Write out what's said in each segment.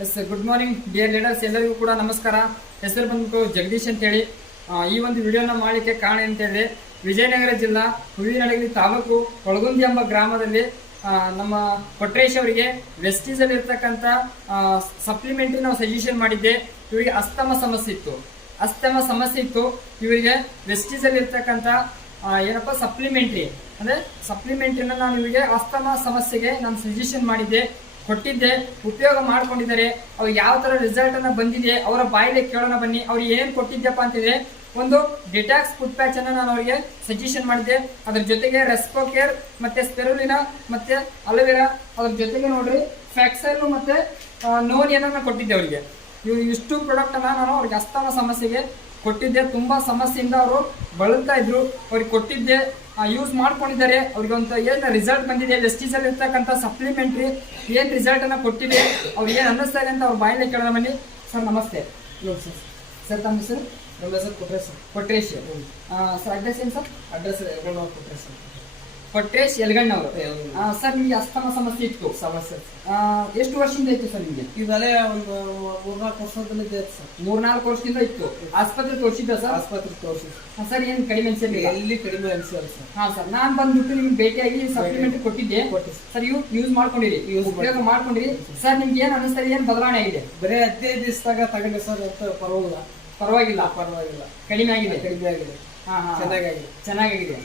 Yes good morning dear leaders, ಎಲ್ಲರಿಗೂ ಕೂಡ ನಮಸ್ಕಾರ. ಹೆಸರು ಬಂದ್ಬಿಟ್ಟು ಜಗದೀಶ್ ಅಂತೇಳಿ. ಈ ಒಂದು ವಿಡಿಯೋನ ಮಾಡಲಿಕ್ಕೆ ಕಾರಣ ಅಂತ ಹೇಳಿದ್ರೆ, ವಿಜಯನಗರ ಜಿಲ್ಲಾ ಹೂವಿನಡಗಲಿ ತಾಲೂಕು ಕೊಳಗುಂದಿ ಎಂಬ ಗ್ರಾಮದಲ್ಲಿ ನಮ್ಮ ಕೊಟ್ರೇಶ್ ಅವರಿಗೆ ವೆಸ್ಟೀಸ್ ಅಲ್ಲಿ ಇರ್ತಕ್ಕಂಥ ಸಪ್ಲಿಮೆಂಟ್ರಿ ನಾವು ಸಜೆಷನ್ ಮಾಡಿದ್ದೆ. ಇವರಿಗೆ ಅಸ್ತಮ ಸಮಸ್ಯೆ ಇತ್ತು. ಇವರಿಗೆ ವೆಸ್ಟೀಸ್ ಅಲ್ಲಿ ಇರ್ತಕ್ಕಂಥ ಏನಪ್ಪ ಸಪ್ಲಿಮೆಂಟ್ರಿ ಅಂದ್ರೆ ಸಪ್ಲಿಮೆಂಟ್ರಿನ ನಾನು ಇವರಿಗೆ ಅಸ್ತಮ ಸಮಸ್ಯೆಗೆ ನಾನು ಸಜೆಷನ್ ಮಾಡಿದ್ದೆ, ಕೊಟ್ಟಿದ್ದೆ. ಉಪಯೋಗ ಮಾಡ್ಕೊಂಡಿದ್ದಾರೆ. ಅವ್ರು ಯಾವ ತರ ರಿಸಲ್ಟ್ ಅನ್ನ ಬಂದಿದೆ ಅವರ ಬಾಯಿಲೆ ಕೇಳೋಣ ಬನ್ನಿ. ಅವ್ರು ಏನ್ ಕೊಟ್ಟಿದ್ದೆಪ್ಪ ಅಂತಿದ್ರೆ, ಒಂದು ಡಿಟಾಕ್ಸ್ ಫುಡ್ ಪ್ಯಾಚ್ ಅನ್ನ ನಾನು ಅವರಿಗೆ ಸಜೆಷನ್ ಮಾಡಿದ್ದೆ. ಅದ್ರ ಜೊತೆಗೆ ರೆಸ್ಪೋಕೇರ್ ಮತ್ತೆ ಸ್ಪೆರುಲಿನಾ ಮತ್ತೆ ಅಲೋವೆರಾ, ಅದ್ರ ಜೊತೆಗೆ ನೋಡ್ರಿ ಫ್ಯಾಕ್ಸೈಲ್ ಮತ್ತೆ ನೋನಿಯನ್ನ ಕೊಟ್ಟಿದ್ದೆ ಅವರಿಗೆ. ಇಷ್ಟು ಪ್ರಾಡಕ್ಟ್ ಅನ್ನ ನಾನು ಅವ್ರಿಗೆ ಅಸ್ತಮ ಸಮಸ್ಯೆಗೆ ಕೊಟ್ಟಿದ್ದೆ. ತುಂಬಾ ಸಮಸ್ಯೆಯಿಂದ ಅವರು ಬಳಲ್ತಾ ಇದ್ರು. ಅವ್ರಿಗೆ ಕೊಟ್ಟಿದ್ದೆ, ಯೂಸ್ ಮಾಡ್ಕೊಂಡಿದ್ದಾರೆ. ಅವ್ರಿಗೆ ಒಂದು ಏನು ರಿಸಲ್ಟ್ ಬಂದಿದೆ, ವೆಸ್ಟೀಸ್ ಅಲ್ಲಿ ಇರ್ತಕ್ಕಂಥ ಸಪ್ಲಿಮೆಂಟ್ರಿ ಏನ್ ರಿಸಲ್ಟ್ ಅನ್ನ ಕೊಟ್ಟಿದೆ, ಅವ್ರಿಗೆ ಏನ್ ಅನ್ನಿಸ್ತಾ ಇದೆ ಅಂತ ಅವ್ರ ಬಾಯಿಲೆ ಕೇಳೋಣ ಬನ್ನಿ. ಸರ್ ನಮಸ್ತೆ. ಸರ್ ತಮ್ಮ ಹೆಸರು? ನಮ್ಮ ಹೆಸರು ಕೊಟ್ರೇಶ್. ಸರ್ ಅಡ್ರೆಸ್ ಏನು ಸರ್? ಅಡ್ರೆಸ್ ಕೊಟ್ರೇಶ್ ಯಲಗಣ್ಣವರು. ಸರ್ ನಿಮ್ಗೆ ಅಸ್ತಮ ಸಮಸ್ಯೆ ಇತ್ತು. ಎಷ್ಟು ವರ್ಷದಿಂದ ಇತ್ತು ಸರ್ ನಿಮ್ಗೆ? ಇದಲ್ಲೇ ಒಂದು 3-4 ವರ್ಷದಿಂದ ಇದೆ ಸರ್. 3-4 ವರ್ಷದಿಂದ ಇತ್ತು. ಆಸ್ಪತ್ರೆ ತೋರಿಸಿದ್ದ ಸರ್? ಆಸ್ಪತ್ರೆ ತೋರಿಸಿ ಸರ್ ಏನ್ ಕಡಿಮೆ ಅನ್ಸಿಲ್ಲ? ಎಲ್ಲಿ ಕಡಿಮೆ ಅನ್ಸಲ್ಲ ಸರ್. ಹಾ ಸರ್, ನಾನ್ ಬಂದ್ಬಿಟ್ಟು ನಿಮ್ಗೆ ಭೇಟಿಯಾಗಿ ಸಪ್ಲಿಮೆಂಟ್ ಕೊಟ್ಟಿದ್ದೆ ಸರ್. ಯೂಸ್ ಮಾಡ್ಕೊಂಡಿರಿ, ಉಪಯೋಗ ಮಾಡ್ಕೊಂಡಿರಿ ಸರ್. ನಿಮ್ಗೆ ಏನ್ ಅನಿಸ್ತಾ ಇದೆ? ಏನ್ ಬದಲಾವಣೆ ಆಗಿದೆ? ಬರೀ 15 ದಿವಸದಾಗ ತಗೊಂಡೆ ಸರ್ ಅಂತ. ಪರವಾಗಿಲ್ಲ, ಕಡಿಮೆ ಆಗಿದೆ. ಚೆನ್ನಾಗಿದೆ.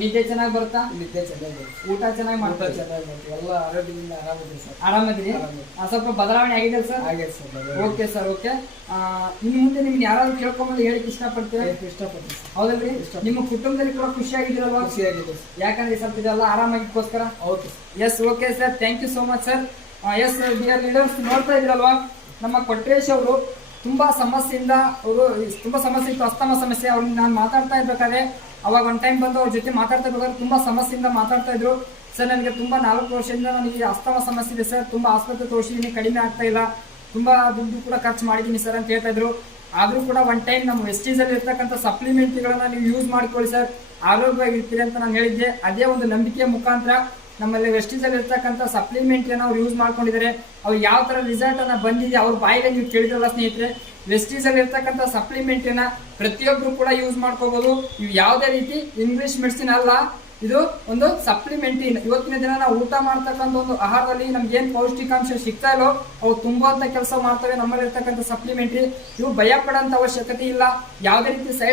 ನಿದ್ದೆ ಚೆನ್ನಾಗಿ ಬರುತ್ತಾ? ನಿದ್ದೆ ಚೆನ್ನಾಗಿ, ಊಟ ಚೆನ್ನಾಗಿ ಮಾಡ್ತಾ? ಎಲ್ಲ ಆರೋಗ್ಯದಿಂದ ಆರಾಮಿದೆ ಸರ್. ಆರಾಮದಿರಿ? ಸ್ವಲ್ಪ ಬದಲಾವಣೆ ಆಗಿದೆ ಸರ್? ಆಗಿದೆ ಸರ್. Okay sir, okay. ಇನ್ನು ಮುಂದೆ ನಿಮ್ಗೆ ಯಾರಾದ್ರೂ ಕೇಳ್ಕೊಂಬಂದು ಹೇಳಿಕ್ ಇಷ್ಟಪಡ್ತೀರಾ? ಇಷ್ಟಪಡ್ತೀನಿ. ಹೌದಲ್ರಿ? ನಿಮ್ಮ ಕುಟುಂಬದಲ್ಲಿ ಕೂಡ ಖುಷಿಯಾಗಿದ್ದೀರಲ್ವಾ? ಖುಷಿಯಾಗಿದೆ ಯಾಕಂದ್ರೆ ಸ್ವಲ್ಪ ಇದೆಲ್ಲ ಆರಾಮಾಗಿಕ್ಕೋಸ್ಕರ. ಹೌದು. Yes, okay sir, thank you so much sir. Yes dear leaders, ನೋಡ್ತಾ ಇದ್ರಲ್ವಾ ನಮ್ಮ ಕೊಟ್ರೇಶ್ ಅವರು ತುಂಬಾ ಸಮಸ್ಯೆಯಿಂದ ತುಂಬಾ ಸಮಸ್ಯೆ ಇತ್ತು, ಅಸ್ತಮ ಸಮಸ್ಯೆ. ಅವ್ರಿಗೆ ನಾನು ಮಾತಾಡ್ತಾ ಇರ್ಬೇಕಾದ್ರೆ ಅವಾಗ ಒಂದು ಟೈಮ್ ಬಂದು ಅವ್ರ ಜೊತೆ ಮಾತಾಡ್ತಾ ಇರ್ಬೇಕಾದ್ರೆ ತುಂಬಾ ಸಮಸ್ಯೆಯಿಂದ ಮಾತಾಡ್ತಾ ಇದ್ರು. ಸರ್ ನನಗೆ ತುಂಬಾ 4 ವರ್ಷದಿಂದ ನನಗೆ ಅಸ್ತಮ ಸಮಸ್ಯೆ ಇದೆ ಸರ್. ತುಂಬಾ ಆಸ್ಪತ್ರೆ ತೋರಿಸಿದೀನಿ, ಕಡಿಮೆ ಆಗ್ತಾ ಇಲ್ಲ. ತುಂಬಾ ದುಡ್ಡು ಕೂಡ ಖರ್ಚು ಮಾಡಿದ್ದೀನಿ ಸರ್ ಅಂತ ಹೇಳ್ತಾ ಇದ್ರು. ಆದ್ರೂ ಕೂಡ ಒಂದು ಟೈಮ್ ನಮ್ಮ ವೆಸ್ಟೀಸ್ ಅಲ್ಲಿ ಇರ್ತಕ್ಕಂಥ ಸಪ್ಲಿಮೆಂಟ್ಗಳನ್ನ ನೀವು ಯೂಸ್ ಮಾಡ್ಕೊಳ್ಳಿ ಸರ್, ಆರೋಗ್ಯವಾಗಿರ್ತೀರಿ ಅಂತ ನಾನು ಹೇಳಿದ್ದೆ. ಅದೇ ಒಂದು ನಂಬಿಕೆಯ ಮುಖಾಂತರ ನಮ್ಮಲ್ಲಿ ವೆಸ್ಟೀಸ್ ಅಲ್ಲಿ ಇರ್ತಕ್ಕಂಥ ಸಪ್ಲಿಮೆಂಟ್ ಅವ್ರು ಯೂಸ್ ಮಾಡ್ಕೊಂಡಿದ್ದಾರೆ. ಅವ್ರು ಯಾವ ತರ ರಿಸಲ್ಟ್ ಅನ್ನ ಬಂದಿದೆ ಅವ್ರ ಬಾಯಿಲೆ ನೀವು ಕೇಳಿದ್ರಲ್ಲ ಸ್ನೇಹಿತರೆ. ವೆಸ್ಟೀಸ್ ಅಲ್ಲಿ ಇರ್ತಕ್ಕಂಥ ಸಪ್ಲಿಮೆಂಟ್ ಪ್ರತಿಯೊಬ್ರು ಕೂಡ ಯೂಸ್ ಮಾಡ್ಕೋಬಹುದು. ಇವು ಯಾವುದೇ ರೀತಿ ಇಂಗ್ಲಿಷ್ ಮೆಡಿಸಿನ್ ಅಲ್ಲ, ಇದು ಒಂದು ಸಪ್ಲಿಮೆಂಟ್ರಿ. ಇವತ್ತಿನ ದಿನ ನಾವು ಊಟ ಮಾಡ್ತಕ್ಕಂಥ ಒಂದು ಆಹಾರದಲ್ಲಿ ನಮ್ಗೆ ಏನ್ ಪೌಷ್ಟಿಕಾಂಶ ಸಿಗ್ತಾ ಇಲ್ಲೋ ಅವು ತುಂಬುವಂತ ಕೆಲಸ ಮಾಡ್ತವೆ ನಮ್ಮಲ್ಲಿ ಇರ್ತಕ್ಕಂಥ ಸಪ್ಲಿಮೆಂಟ್ರಿ. ಇವು ಭಯ ಪಡೋಂತ ಅವಶ್ಯಕತೆ ಇಲ್ಲ. ಯಾವುದೇ ರೀತಿ ಸೈಡ್